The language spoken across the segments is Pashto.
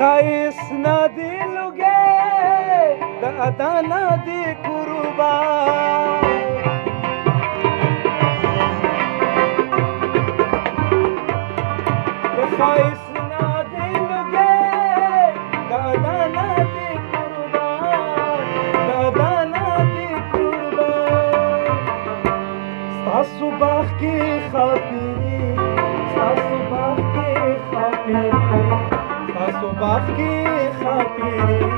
خايس نادي لوگے دا ادا نادي قربا خايس نادي لوگے دا ادا نادي قربا دا ادا نادي قربا ستاسو باغ کی خاطری ستاسو باغ کی خاطری बाप की खातिर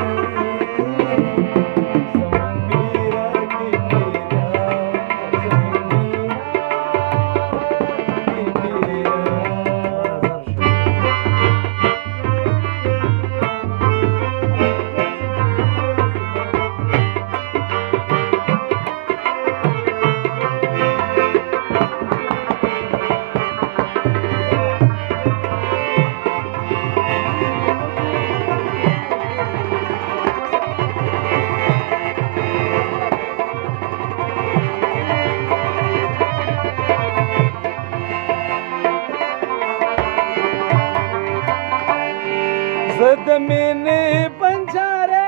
ज़मीने बंजारे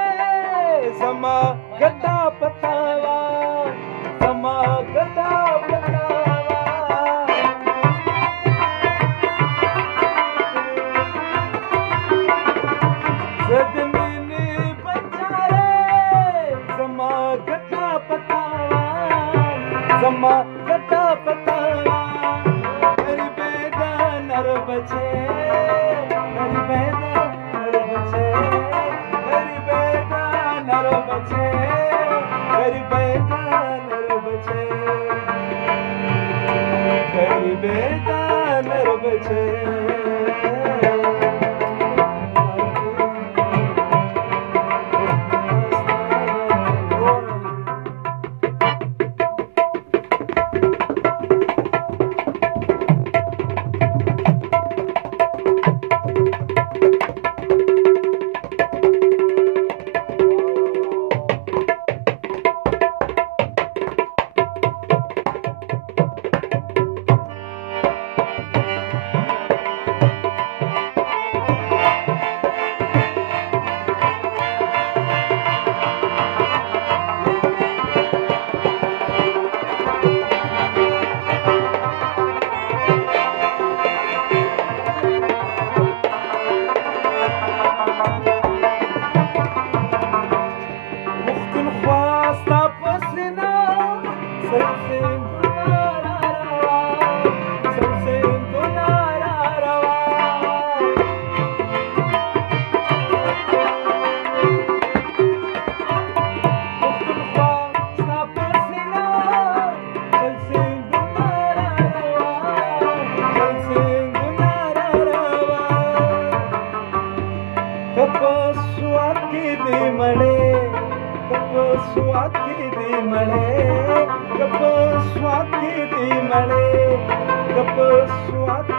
समा गड्ढा पतावा समा गड्ढा पतावा ज़मीने बंजारे समा गड्ढा पतावा समा गड्ढा पतावा गरीबेदा नर बचे गरीबेदा स्वाति दी मणे कप स्वाति दी मणे कप स्वाति